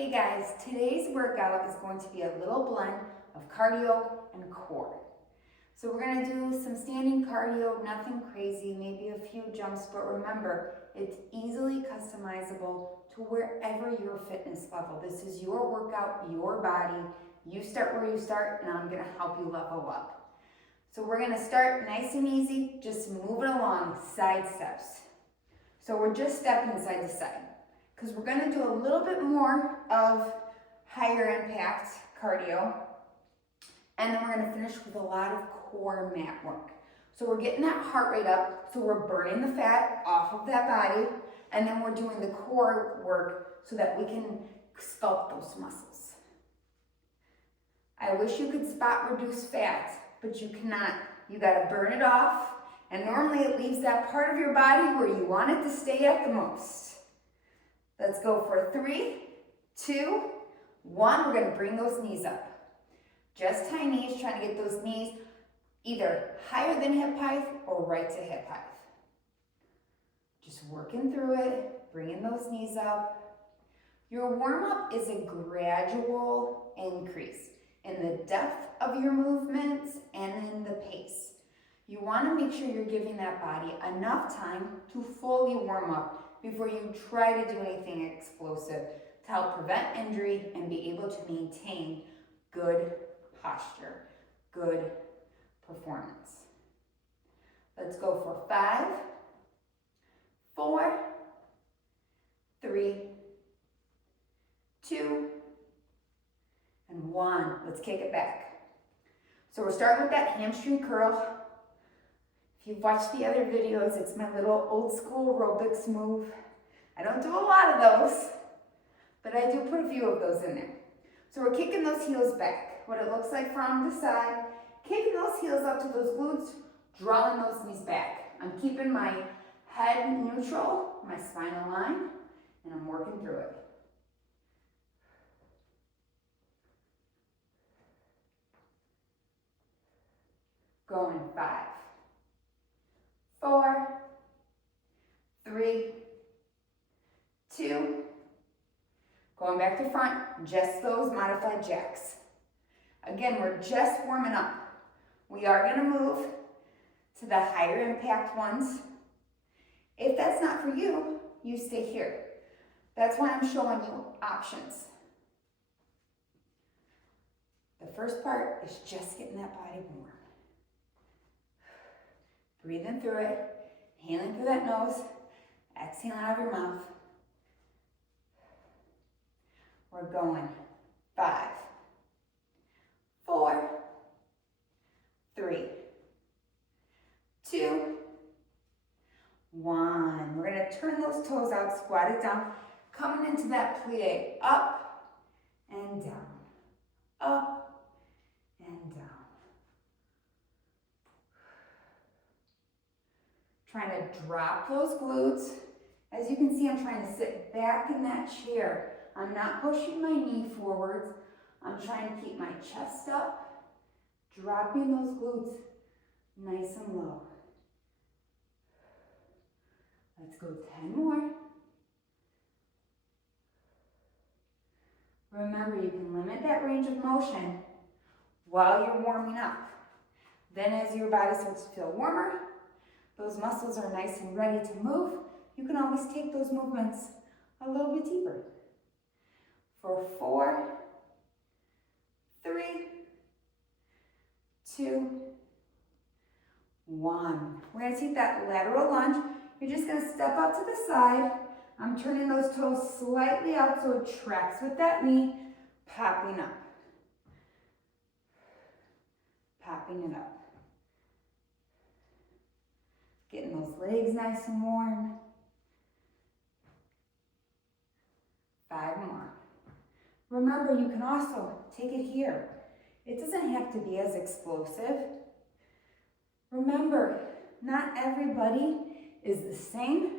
Hey guys, today's workout is going to be a little blend of cardio and core. So we're going to do some standing cardio, nothing crazy, maybe a few jumps, but remember, it's easily customizable to wherever your fitness level. This is your workout, your body. You start where you start, and I'm going to help you level up. So we're going to start nice and easy, just moving along, side steps. So we're just stepping side to side, because we're going to do a little bit more of higher impact cardio, and then we're going to finish with a lot of core mat work. So we're getting that heart rate up, so we're burning the fat off of that body, and then we're doing the core work so that we can sculpt those muscles. I wish you could spot reduce fat, but you cannot. You got to burn it off, and normally it leaves that part of your body where you want it to stay at the most. Let's go for 3, 2, 1. We're going to bring those knees up. Just high knees, trying to get those knees either higher than hip height or right to hip height. Just working through it, bringing those knees up. Your warm-up is a gradual increase in the depth of your movements and in the pace. You want to make sure you're giving that body enough time to fully warm up before you try to do anything explosive to help prevent injury and be able to maintain good posture, good performance. Let's go for 5, 4, 3, 2, and 1. Let's kick it back. So we're starting with that hamstring curl. If you've watched the other videos, it's my little old school aerobics move. I don't do a lot of those, but I do put a few of those in there. So we're kicking those heels back. What it looks like from the side, kicking those heels up to those glutes, drawing those knees back. I'm keeping my head neutral, my spinal line, and I'm working through it. Going 5, 4, 3, 2, going back to front, just those modified jacks. Again, we're just warming up. We are going to move to the higher impact ones. If that's not for you, you stay here. That's why I'm showing you options. The first part is just getting that body warm. Breathing through it, inhaling through that nose, exhaling out of your mouth. We're going 5, 4, 3, 2, 1. We're going to turn those toes out, squat it down, coming into that plie, up and down, up and down. Trying to drop those glutes. As you can see, I'm trying to sit back in that chair. I'm not pushing my knee forwards. I'm trying to keep my chest up, dropping those glutes nice and low. Let's go 10 more. Remember, you can limit that range of motion while you're warming up. Then as your body starts to feel warmer, those muscles are nice and ready to move, you can always take those movements a little bit deeper. For 4, 3, 2, 1. We're going to take that lateral lunge. You're just going to step out to the side. I'm turning those toes slightly out so it tracks with that knee, popping up. Popping it up. Getting those legs nice and warm. 5 more. Remember, you can also take it here. It doesn't have to be as explosive. Remember, not everybody is the same,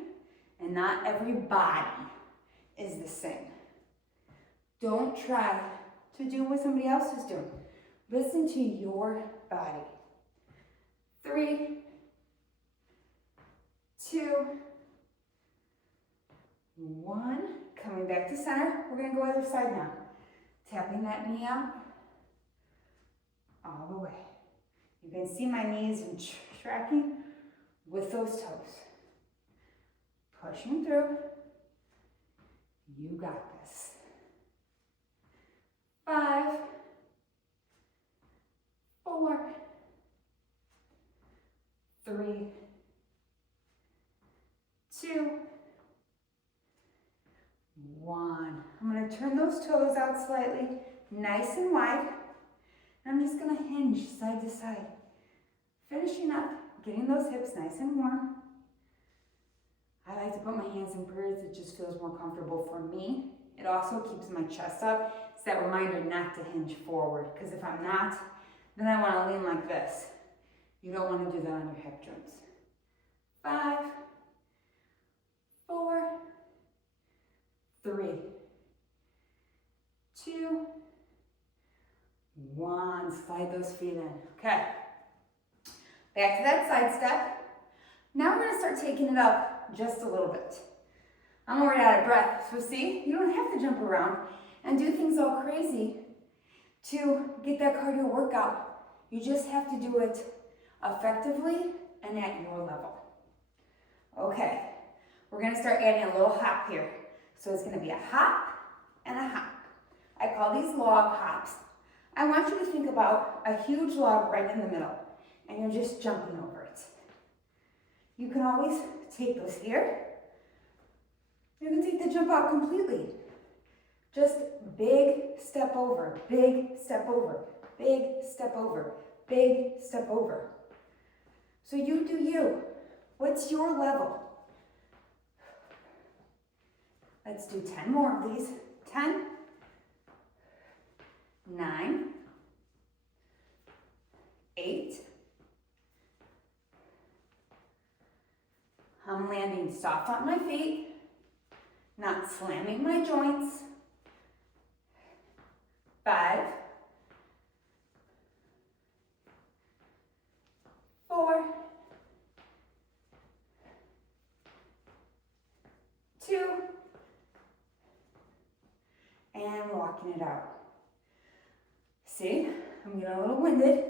and not every body is the same. Don't try to do what somebody else is doing. Listen to your body. 3, 2, 1. Coming back to center. We're gonna go other side now. Tapping that knee out all the way. You can see my knees tracking with those toes. Pushing through. You got this. 5, 4, 3, 2, 1. I'm going to turn those toes out slightly, nice and wide. And I'm just going to hinge side to side. Finishing up, getting those hips nice and warm. I like to put my hands in prayers. It just feels more comfortable for me. It also keeps my chest up. It's that reminder not to hinge forward, because if I'm not, then I want to lean like this. You don't want to do that on your hip joints. 5, 4, 3, 2, 1. Slide those feet in. Okay. Back to that side step. Now we're going to start taking it up just a little bit. I'm already out of breath. So see, you don't have to jump around and do things all crazy to get that cardio workout. You just have to do it effectively and at your level. Okay, we're going to start adding a little hop here. So it's going to be a hop and a hop. I call these log hops. I want you to think about a huge log right in the middle, and you're just jumping over it. You can always take those here. You can take the jump out completely. Just big step over, big step over, big step over, big step over. So you do you. What's your level? Let's do 10 more of these. 10, 9, 8. I'm landing soft on my feet, not slamming my joints. 5, 4, 2, and walking it out. See, I'm getting a little winded,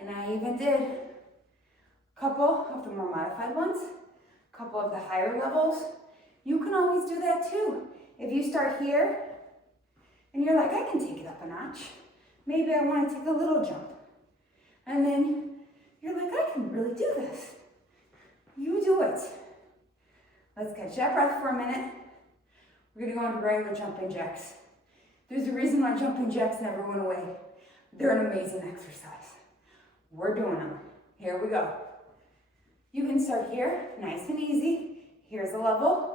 and I even did a couple of the more modified ones, a couple of the higher levels. You can always do that too. If you start here, and you're like, I can take it up a notch. Maybe I want to take a little jump. And then you're like, I can really do this. You do it. Let's catch that breath for a minute. We're going to go into regular jumping jacks. There's a reason why jumping jacks never went away. They're an amazing exercise. We're doing them. Here we go. You can start here, nice and easy. Here's a level.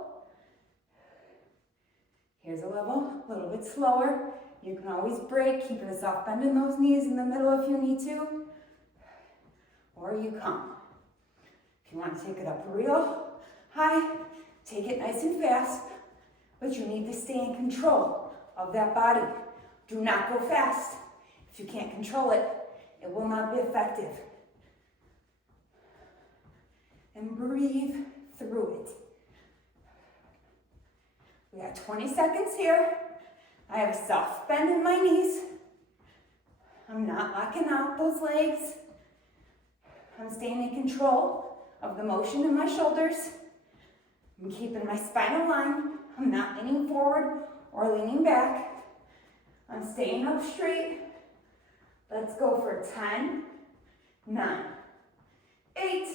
Here's a level, a little bit slower. You can always break, keeping a soft bend in those knees in the middle if you need to. Or you come. If you want to take it up real high, take it nice and fast, but you need to stay in control of that body. Do not go fast. If you can't control it, it will not be effective. And breathe through it. We got 20 seconds here. I have a soft bend in my knees. I'm not locking out those legs. I'm staying in control of the motion in my shoulders. I'm keeping my spine aligned. I'm not leaning forward or leaning back. I'm staying up straight. Let's go for 10, 9, 8,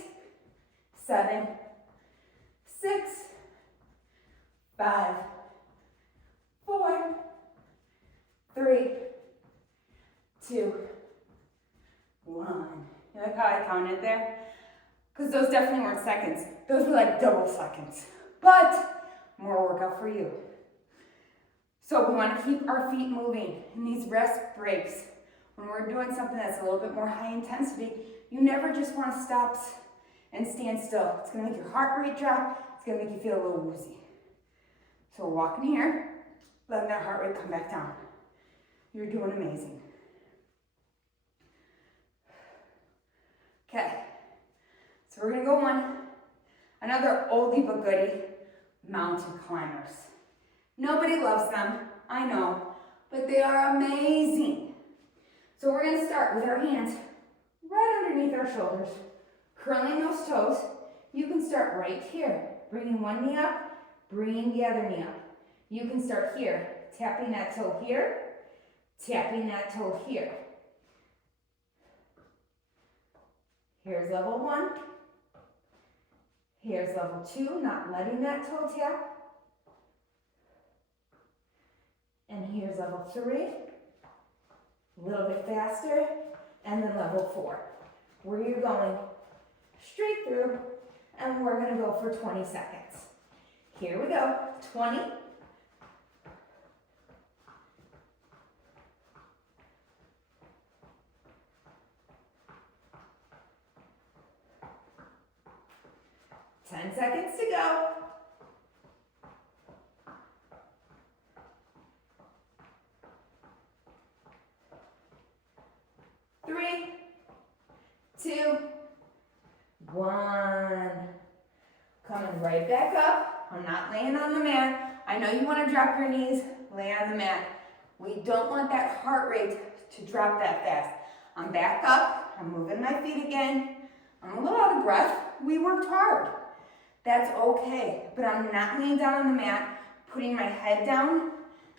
7, 6, 5, 4, 3, 2, 1. You like how I counted there? Because those definitely weren't seconds. Those were like double seconds. But more workout for you. So we want to keep our feet moving in these rest breaks. When we're doing something that's a little bit more high intensity, you never just want to stop and stand still. It's going to make your heart rate drop. It's going to make you feel a little woozy. So we're walking here, letting that heart rate come back down. You're doing amazing. Okay, so we're going to go on another oldie but goodie, mountain climbers. Nobody loves them, I know, but they are amazing. So we're gonna start with our hands right underneath our shoulders, curling those toes. You can start right here, bringing one knee up, bringing the other knee up. You can start here, tapping that toe here, tapping that toe here. Here's level 1. Here's level 2, not letting that toe tap. And here's level 3, a little bit faster, and then level 4, where you're going straight through, and we're gonna go for 20 seconds. Here we go, 20. Ten seconds to go. 3, 2, 1. Coming right back up. I'm not laying on the mat. I know you want to drop your knees, lay on the mat. We don't want that heart rate to drop that fast. I'm back up. I'm moving my feet again. I'm a little out of breath. We worked hard. That's okay, but I'm not laying down on the mat, putting my head down.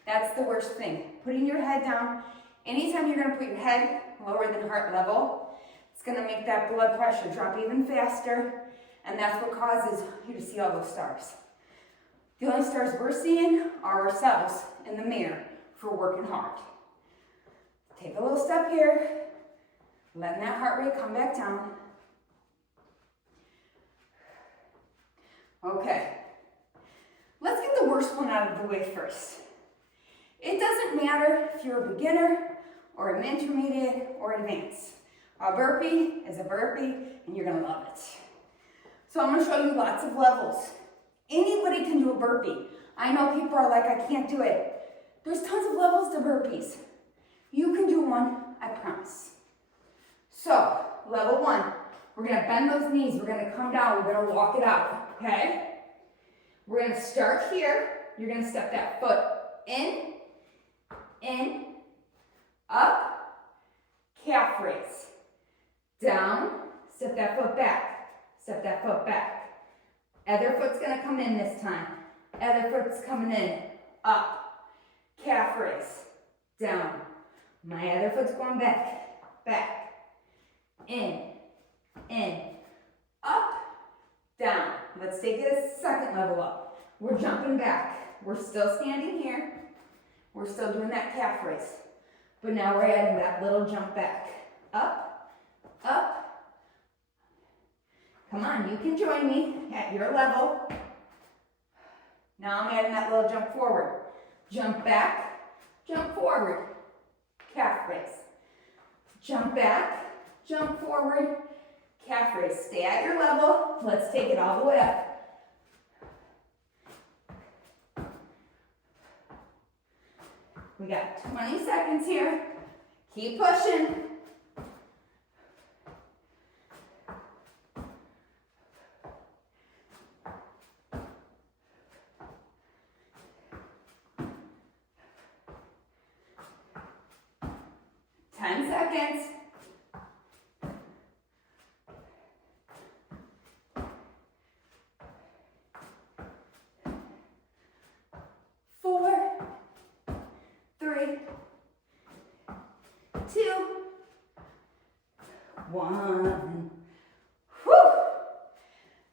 That's the worst thing. Putting your head down. Anytime you're gonna put your head lower than heart level, it's gonna make that blood pressure drop even faster, and that's what causes you to see all those stars. The only stars we're seeing are ourselves in the mirror for working hard. Take a little step here, letting that heart rate come back down. Okay, let's get the worst one out of the way first. It doesn't matter if you're a beginner or an intermediate or advanced. A burpee is a burpee and you're gonna love it. So I'm gonna show you lots of levels. Anybody can do a burpee. I know people are like, I can't do it. There's tons of levels to burpees. You can do one, I promise. So, level 1, we're gonna bend those knees, we're gonna come down, we're gonna walk it out, okay? We're gonna start here, you're gonna step that foot in, up, calf raise, down, step that foot back, step that foot back. Other foot's gonna come in this time. Other foot's coming in, up, calf raise, down. My other foot's going back, in, up, down. Let's take it a second level up. We're jumping back. We're still standing here. We're still doing that calf raise. But now we're adding that little jump back. Up, up. Come on, you can join me at your level. Now I'm adding that little jump forward. Jump back, jump forward. Calf raise. Jump back, jump forward. Calf raise. Stay at your level. Let's take it all the way up. We got 20 seconds here. Keep pushing. Seconds. 4, 3, 2, 1. Whew.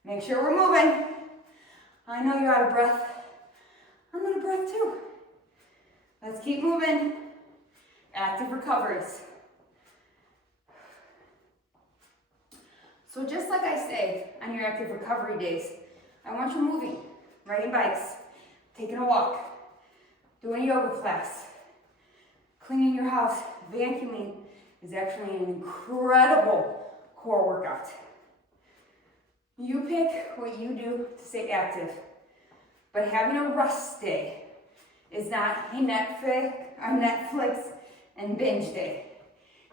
Make sure we're moving. I know you're out of breath. I'm out of breath too. Let's keep moving. Active recoveries. So just like I say on your active recovery days, I want you moving, riding bikes, taking a walk, doing a yoga class, cleaning your house, vacuuming is actually an incredible core workout. You pick what you do to stay active, but having a rest day is not a Netflix and binge day.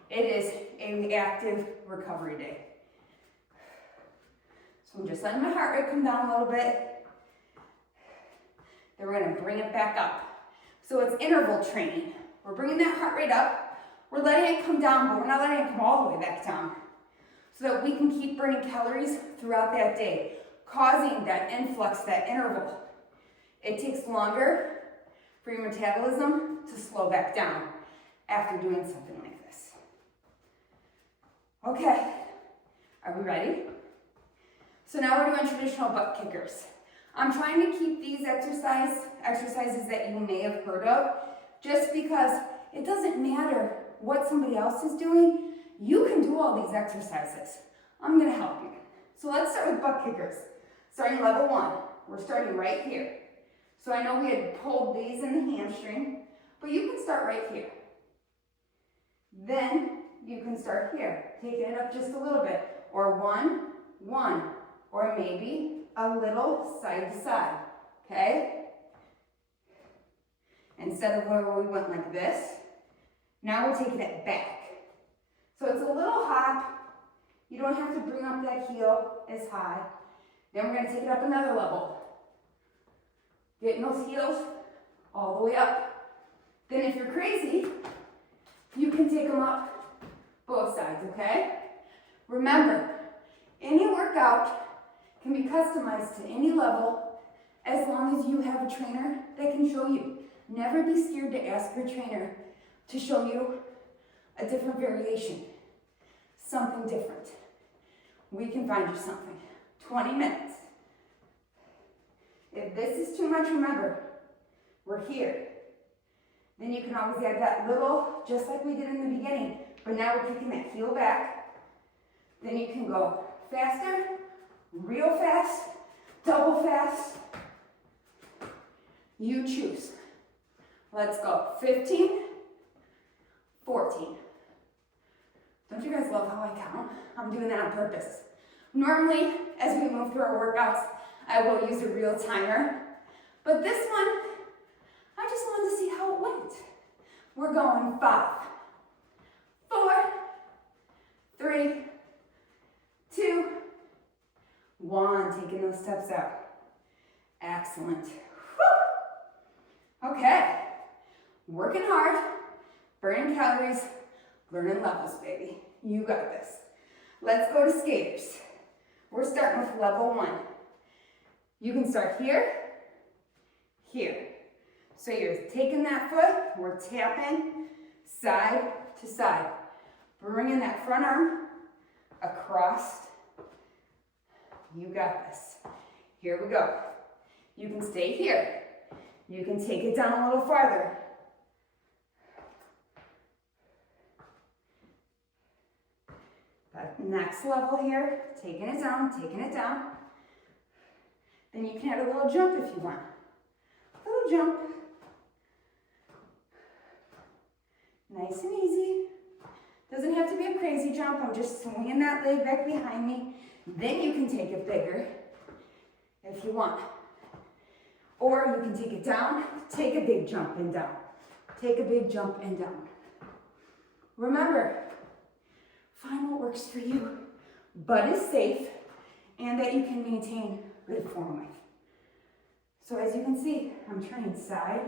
It is an active recovery day. So I'm just letting my heart rate come down a little bit. Then we're gonna bring it back up. So it's interval training. We're bringing that heart rate up. We're letting it come down, but we're not letting it come all the way back down. So that we can keep burning calories throughout that day, causing that influx, that interval. It takes longer for your metabolism to slow back down after doing something like this. Okay, are we ready? So now we're doing traditional butt kickers. I'm trying to keep these exercises that you may have heard of, just because it doesn't matter what somebody else is doing, you can do all these exercises. I'm gonna help you. So let's start with butt kickers. Starting level 1, we're starting right here. So I know we had pulled these in the hamstring, but you can start right here. Then you can start here, taking it up just a little bit, or 1, 1, or maybe a little side to side, okay? Instead of where we went like this, now we're taking it back. So it's a little hop. You don't have to bring up that heel as high. Then we're gonna take it up another level. Getting those heels all the way up. Then if you're crazy, you can take them up both sides, okay? Remember, any workout can be customized to any level as long as you have a trainer that can show you. Never be scared to ask your trainer to show you a different variation, something different. We can find you something. 20 minutes. If this is too much, remember, we're here. Then you can always add that little, just like we did in the beginning, but now we're kicking that heel back. Then you can go faster, real fast, double fast. You choose. Let's go. 15, 14. Don't you guys love how I count? I'm doing that on purpose. Normally, as we move through our workouts, I will use a real timer. But this one, I just wanted to see how it went. We're going 5, 4, 3, 2, 1. Taking those steps out. Excellent. Whew. Okay. Working hard, burning calories, learning levels, baby. You got this. Let's go to skaters. We're starting with level 1. You can start here, here. So you're taking that foot, we're tapping side to side. Bringing that front arm across. You got this. Here we go. You can stay here. You can take it down a little farther. That next level here, taking it down, taking it down. Then you can add a little jump if you want. A little jump. Nice and easy. Doesn't have to be a crazy jump. I'm just swinging that leg back behind me. Then you can take it bigger if you want. Or you can take it down, take a big jump and down. Take a big jump and down. Remember, find what works for you, but is safe, and that you can maintain good form with. So as you can see, I'm turning side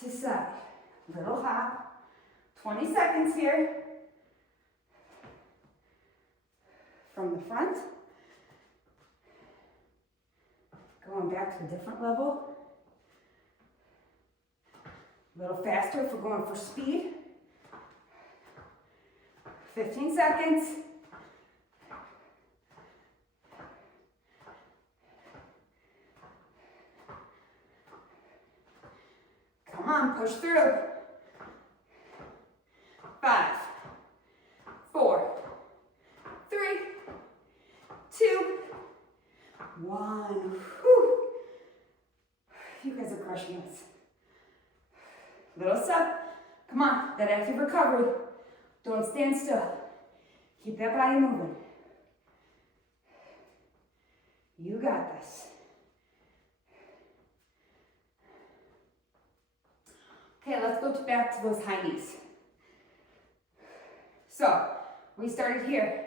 to side. Little hop. 20 seconds here. From the front. Going back to a different level. A little faster if we're going for speed. 15 seconds. Come on, push through. 5, 4, 3, 2, 1. Whew. You guys are crushing this. Little step. Come on, that active recovery. Don't stand still. Keep that body moving. You got this. Okay, let's go back to those high knees. So, we started here.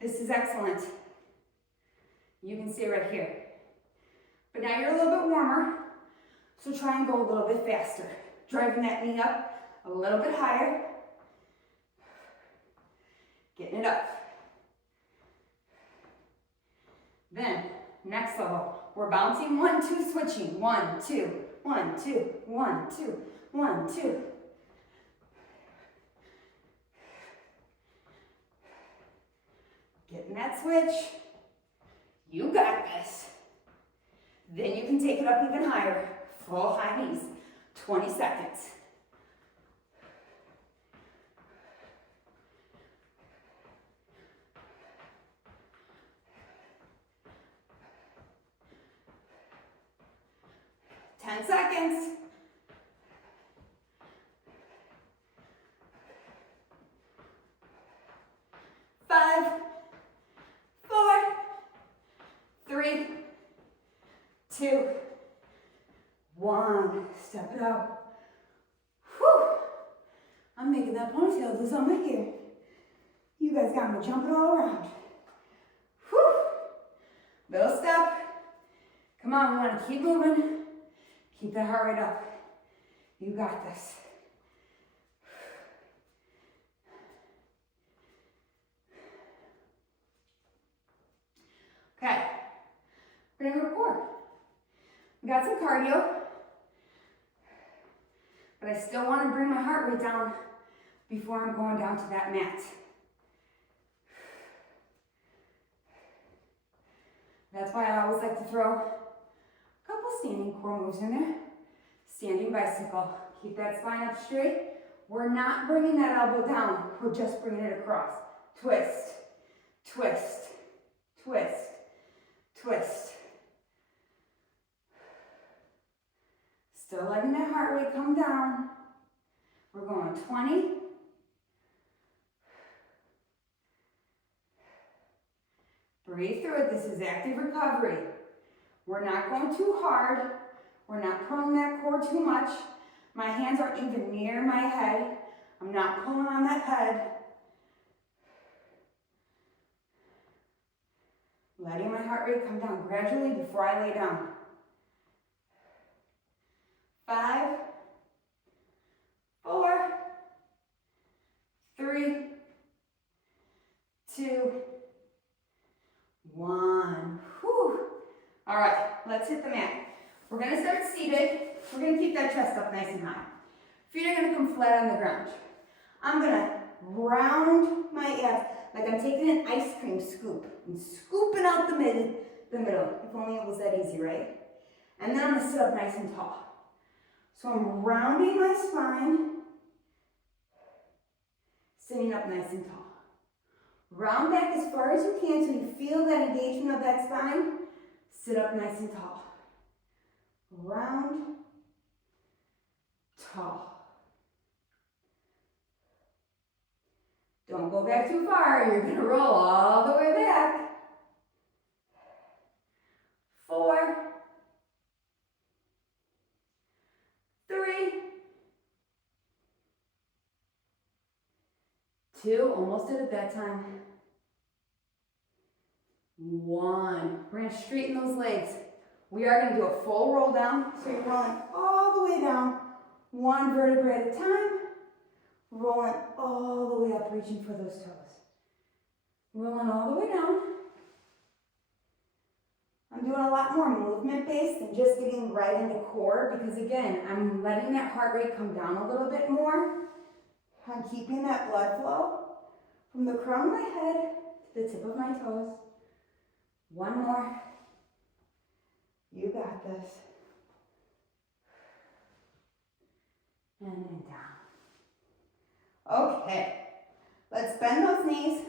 This is excellent. You can see right here. But now you're a little bit warmer, so try and go a little bit faster. Driving that knee up a little bit higher. Getting it up. Then, next level, we're bouncing 1, 2, switching. 1, 2, 1, 2, 1, 2, 1, 2. Getting that switch. You got this. Then you can take it up even higher. Full high knees. 20 seconds. Seconds. 5, 4, 3, 2, 1. Step it out. Whew. I'm making that ponytail lose on my hair. You guys got me jumping all around. Whew. Little step. Come on, we want to keep moving. Keep that heart rate up. You got this. Okay, we're gonna go to core. We got some cardio, but I still want to bring my heart rate down before I'm going down to that mat. That's why I always like to throw a couple standing core moves in there. Standing bicycle. Keep that spine up straight. We're not bringing that elbow down. We're just bringing it across. Twist, twist, twist, twist. Still letting that heart rate come down. We're going 20. Breathe through it. This is active recovery. We're not going too hard. We're not pulling that core too much. My hands aren't even near my head. I'm not pulling on that head. Letting my heart rate come down gradually before I lay down. 5, 4, 3, 2, 1. Whew. All right, let's hit the mat. We're gonna start seated. We're gonna keep that chest up nice and high. Feet are gonna come flat on the ground. I'm gonna round my abs like I'm taking an ice cream scoop and scooping out the middle. If only it was that easy, right? And then I'm gonna sit up nice and tall. So I'm rounding my spine, sitting up nice and tall. Round back as far as you can so you feel that engagement of that spine. Sit up nice and tall. Round, tall. Don't go back too far. You're going to roll all the way back. 4, 3, 2, almost did it that time. 1. We're going to straighten those legs. We are going to do a full roll down. So you're rolling all the way down, 1 vertebrae at a time. Rolling all the way up, reaching for those toes. Rolling all the way down. I'm doing a lot more movement based than just getting right into core because again, I'm letting that heart rate come down a little bit more. I'm keeping that blood flow from the crown of my head to the tip of my toes. 1 more. You got this. And then down. Okay, let's bend those knees.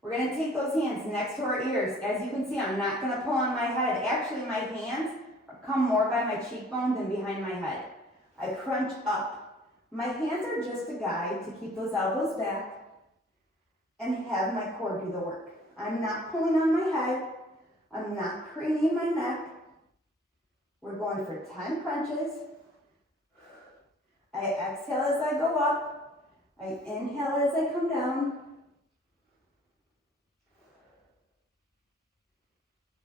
We're going to take those hands next to our ears. As you can see, I'm not going to pull on my head. Actually, my hands come more by my cheekbone than behind my head. I crunch up. My hands are just a guide to keep those elbows back and have my core do the work. I'm not pulling on my head. I'm not craning my neck. We're going for 10 crunches. I exhale as I go up. I inhale as I come down.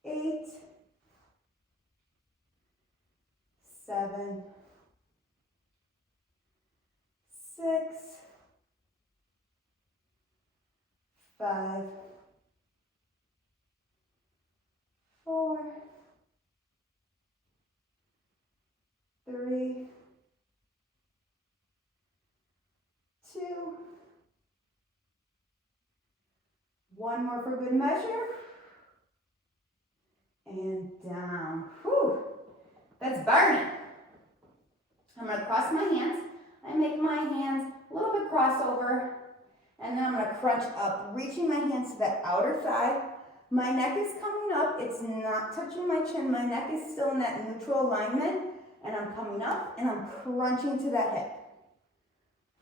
8, 7, 6, 5, 4, 3, 2, 1 more for good measure, and down. Whew, that's burning. I'm going to cross my hands. I make my hands a little bit crossover, and then I'm going to crunch up, reaching my hands to that outer thigh. My neck is coming up. It's not touching my chin. My neck is still in that neutral alignment, and I'm coming up, and I'm crunching to that hip.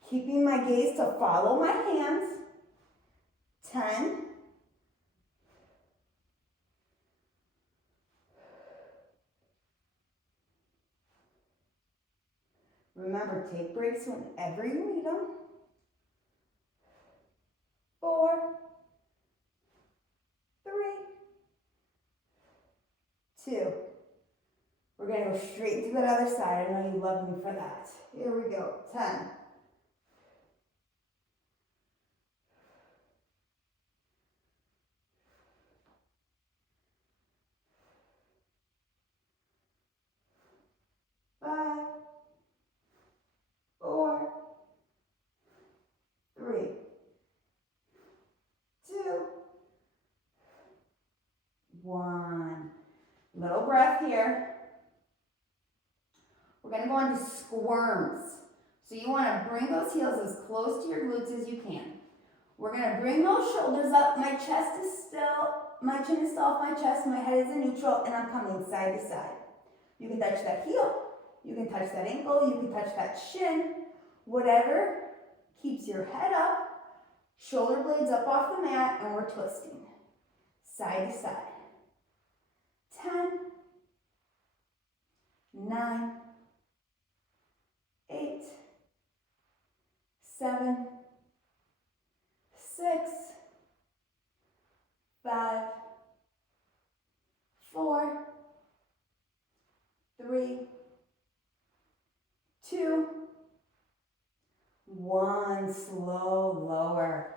Keeping my gaze to follow my hands. 10. Remember, take breaks whenever you need them. 4, 3, 2. We're going to go straight to that other side. I know you love me for that. Here we go. 10. 5, 4, 3, 2, 1. Little breath here. We're going to go into squirms. So you want to bring those heels as close to your glutes as you can. We're going to bring those shoulders up. My chest is still, my chin is still off my chest. My head is in neutral, and I'm coming side to side. You can touch that heel. You can touch that ankle. You can touch that shin. Whatever keeps your head up. Shoulder blades up off the mat, and we're twisting. Side to side. 10, 9, 8, 7, 6, 5, 4, 3, 2, 1. Slow lower.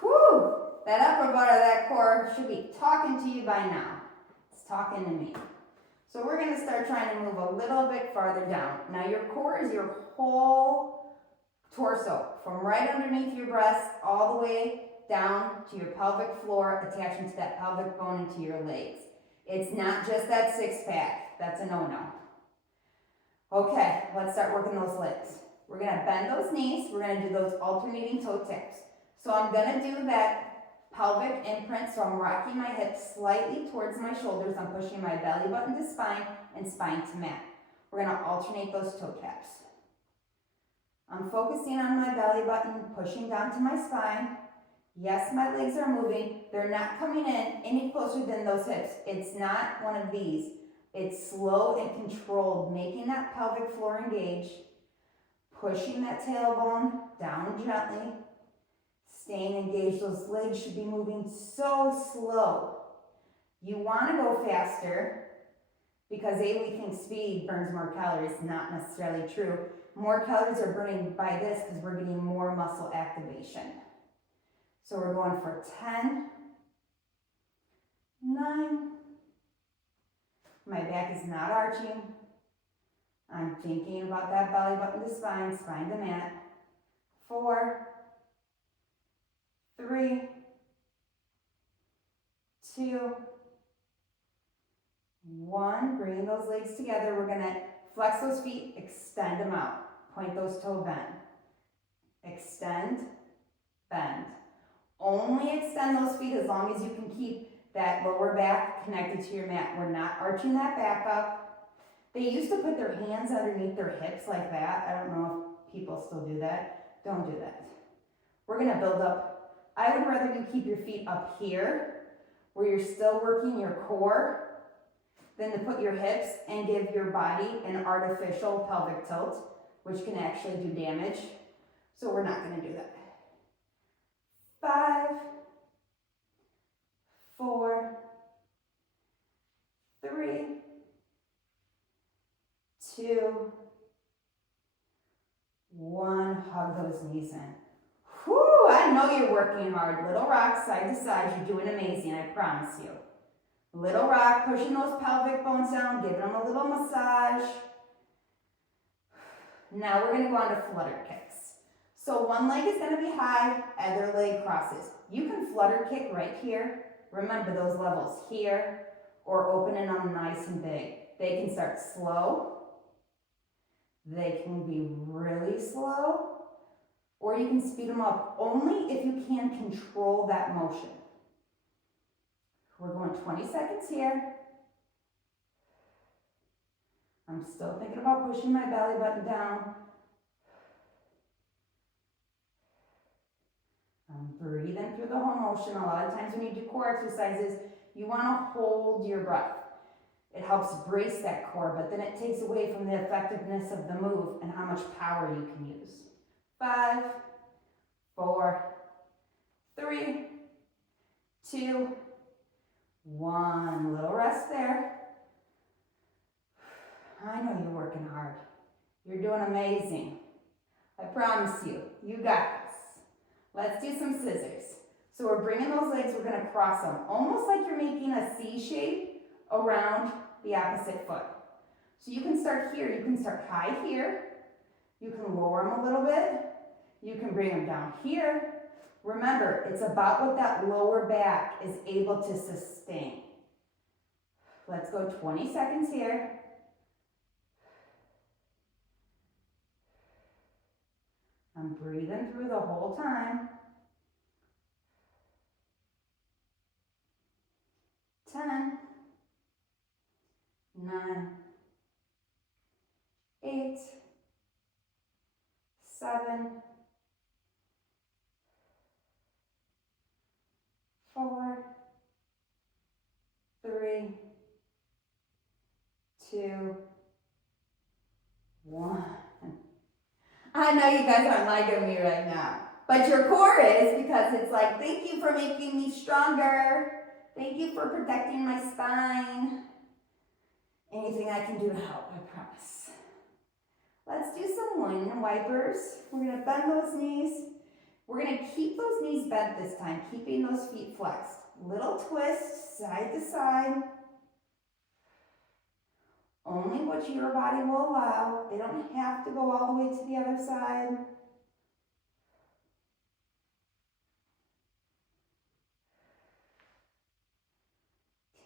Whew! That upper part of that core should be talking to you by now. It's talking to me. So we're going to start trying to move a little bit farther down. Now your core is your whole torso, from right underneath your breast all the way down to your pelvic floor, attaching to that pelvic bone into your legs. It's not just that six-pack. That's a no-no. Okay, let's start working those legs. We're going to bend those knees. We're going to do those alternating toe taps. So I'm going to do that pelvic imprint, so I'm rocking my hips slightly towards my shoulders. I'm pushing my belly button to spine and spine to mat. We're going to alternate those toe taps. I'm focusing on my belly button, pushing down to my spine. Yes, my legs are moving. They're not coming in any closer than those hips. It's not one of these. It's slow and controlled, making that pelvic floor engage, pushing that tailbone down gently, staying engaged. Those legs should be moving so slow. You want to go faster because A, we think speed burns more calories. Not necessarily true. More calories are burning by this because we're getting more muscle activation. So we're going for 10, 9. My back is not arching. I'm thinking about that belly button to spine, spine to mat. 4, 3, 2, 1. Bring those legs together. We're going to flex those feet, extend them out. Point those toe bend. Extend, bend. Only extend those feet as long as you can keep that lower back connected to your mat. We're not arching that back up. They used to put their hands underneath their hips like that. I don't know if people still do that. Don't do that. We're going to build up. I would rather you keep your feet up here where you're still working your core than to put your hips and give your body an artificial pelvic tilt, which can actually do damage. So we're not going to do that. 5, 4, 3, 2, 1. Hug those knees in. Whew, I know you're working hard. Little rock side to side. You're doing amazing, I promise you. Little rock, pushing those pelvic bones down, giving them a little massage. Now we're going to go on to flutter kicks. So one leg is going to be high, other leg crosses. You can flutter kick right here. Remember those levels here, or opening them nice and big. They can start slow. They can be really slow, or you can speed them up only if you can control that motion. We're going 20 seconds here. I'm still thinking about pushing my belly button down. I'm breathing through the whole motion. A lot of times when you do core exercises, you want to hold your breath. It helps brace that core, but then it takes away from the effectiveness of the move and how much power you can use. 5, 4, 3, 2, 1. Little rest there. I know you're working hard. You're doing amazing. I promise you, you got this. Let's do some scissors. So we're bringing those legs, we're going to cross them, almost like you're making a C shape around the opposite foot. So you can start here, you can start high here, you can lower them a little bit, you can bring them down here. Remember, it's about what that lower back is able to sustain. Let's go 20 seconds here. I'm breathing through the whole time. 10, 9, 8, 7, 4, 3, 2, 1. I know you guys aren't liking me right now, but your core is, because it's like, thank you for making me stronger. Thank you for protecting my spine. Anything I can do to help, I promise. Let's do some loin wipers. We're going to bend those knees. We're going to keep those knees bent this time, keeping those feet flexed. Little twist, side to side. Only what your body will allow. They don't have to go all the way to the other side.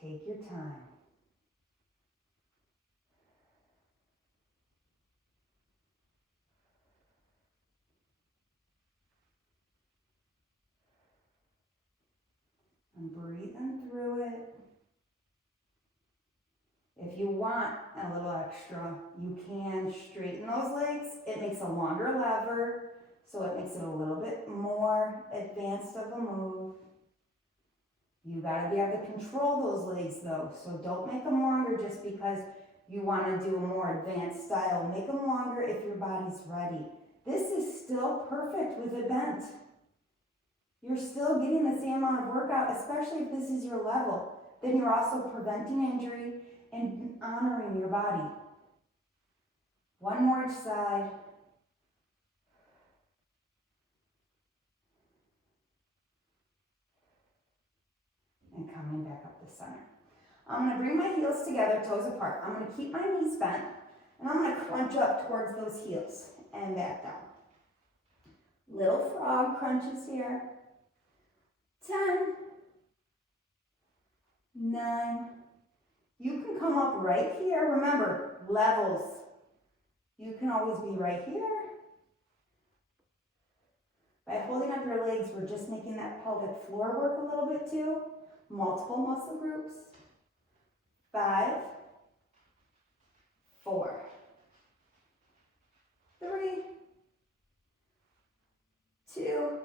Take your time. I'm breathing through it. If you want a little extra, you can straighten those legs. It makes a longer lever, so it makes it a little bit more advanced of a move. You gotta be able to control those legs though, so don't make them longer just because you wanna do a more advanced style. Make them longer if your body's ready. This is still perfect with it bent. You're still getting the same amount of workout, especially if this is your level. Then you're also preventing injury and honoring your body. One more each side. And coming back up to center. I'm going to bring my heels together, toes apart. I'm going to keep my knees bent, and I'm going to crunch up towards those heels and back down. Little frog crunches here. 10, 9. You can come up right here. Remember, levels. You can always be right here. By holding up your legs, we're just making that pelvic floor work a little bit too. Multiple muscle groups. 5, 4, 3, 2,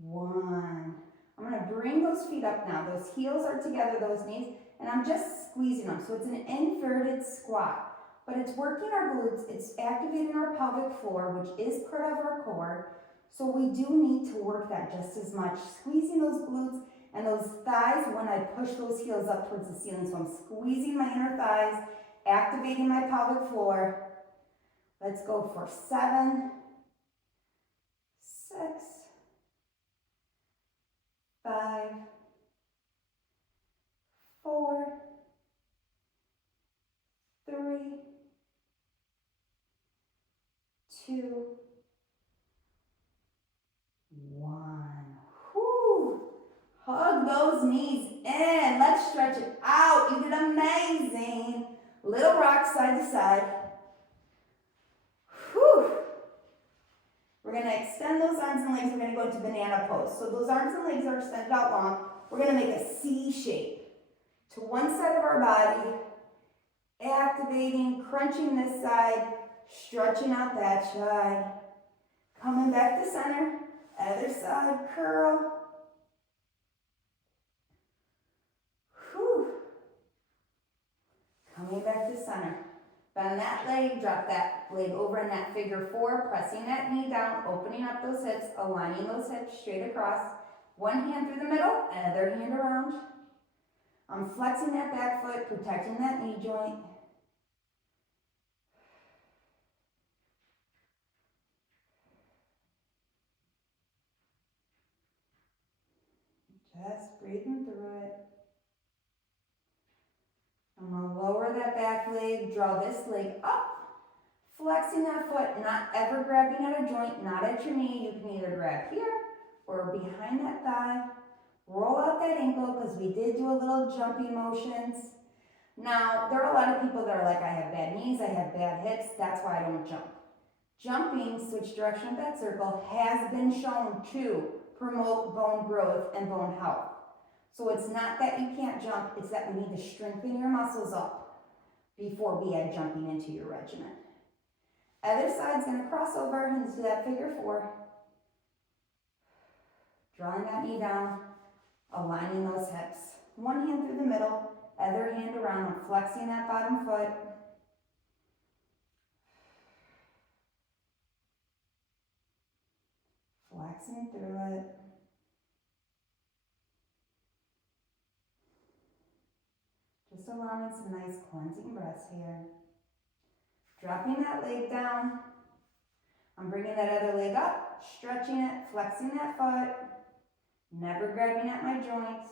1. I'm going to bring those feet up now. Those heels are together, those knees, and I'm just squeezing them. So it's an inverted squat, but it's working our glutes. It's activating our pelvic floor, which is part of our core. So we do need to work that just as much, squeezing those glutes and those thighs when I push those heels up towards the ceiling. So I'm squeezing my inner thighs, activating my pelvic floor. Let's go for 7, 6, 5, 4, 3, 2, 1. Whew. Hug those knees in. Let's stretch it out. You did amazing. Little rock side to side. Whew. We're going to extend those arms and legs. We're going to go into banana pose. So those arms and legs are extended out long. We're going to make a C shape to one side of our body, activating, crunching this side, stretching out that side. Coming back to center, other side, curl. Whew. Coming back to center. Bend that leg, drop that leg over in that figure 4, pressing that knee down, opening up those hips, aligning those hips straight across. One hand through the middle, other hand around. I'm flexing that back foot, protecting that knee joint. Just breathing through it. I'm going to lower that back leg, draw this leg up, flexing that foot, not ever grabbing at a joint, not at your knee. You can either grab here or behind that thigh. Roll out that ankle because we did do a little jumpy motions. Now, there are a lot of people that are like, I have bad knees, I have bad hips, that's why I don't jump. Jumping, switch direction of that circle, has been shown to promote bone growth and bone health. So it's not that you can't jump, it's that we need to strengthen your muscles up before we add jumping into your regimen. Other side's going to cross over into that figure 4. Drawing that knee down, aligning those hips. One hand through the middle, other hand around. I'm flexing that bottom foot. Flexing through it. Just allowing some nice cleansing breaths here. Dropping that leg down. I'm bringing that other leg up, stretching it, flexing that foot. Never grabbing at my joint.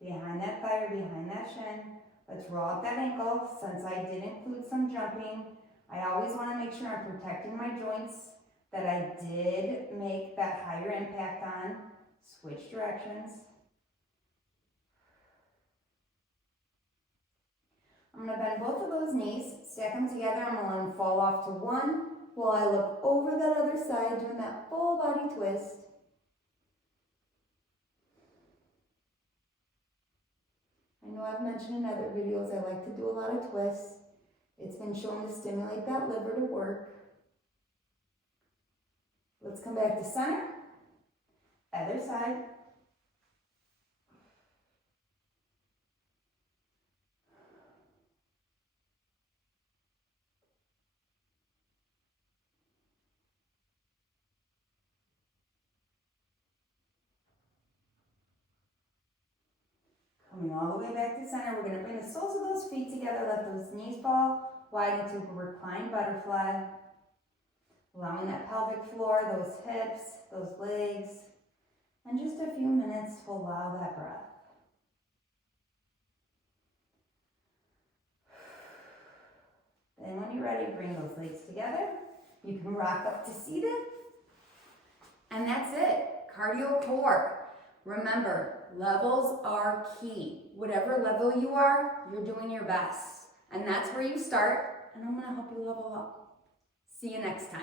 Behind that thigh or behind that shin. Let's roll up that ankle. Since I did include some jumping, I always want to make sure I'm protecting my joints that I did make that higher impact on. Switch directions. I'm going to bend both of those knees, stack them together. I'm going to let them fall off to 1 while I look over that other side, doing that full body twist. I know I've mentioned in other videos I like to do a lot of twists. It's been shown to stimulate that liver to work. Let's come back to center. Other side. Coming all the way back to center, we're going to bring the soles of those feet together, let those knees fall wide into a reclined butterfly. Allowing that pelvic floor, those hips, those legs, and just a few minutes to allow that breath. Then when you're ready, bring those legs together. You can rock up to seated. And that's it, cardio core. Remember, levels are key. Whatever level you are, you're doing your best. And that's where you start, and I'm gonna help you level up. See you next time.